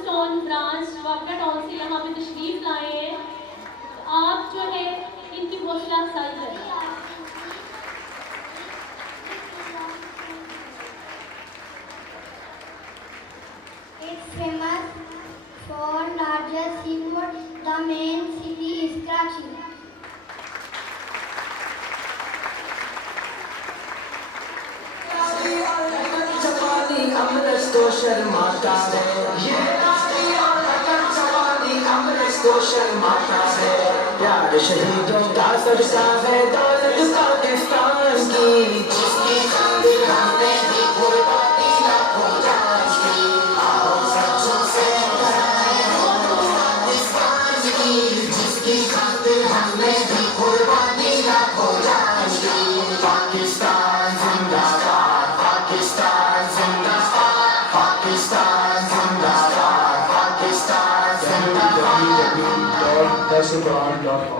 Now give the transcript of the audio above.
Stone branch वाकड़ा टाउन से यहाँ पे तशरीफ लाए हैं, आप जो है इनकी हौसला अफजाई करें। It's famous for largest seafood. The main city is Karachi. तो शर्माता है ये नारी और लगन जवानी अमृत तो शर्माता है प्यार शहीदों का सदका है दौलत पाकिस्तान की जिसकी खातिर हमने दी कुर्बानी लाखों जान की आओ सच्चों से कराएं पाकिस्तान की जिसकी खातिर हमने दी कुर्बानी लाखों जान की पाकिस्तान जिंदाबाद पाकिस्तान जिंदाबाद Pakistan Zindabad, Pakistan Zindabad. www.thequran.org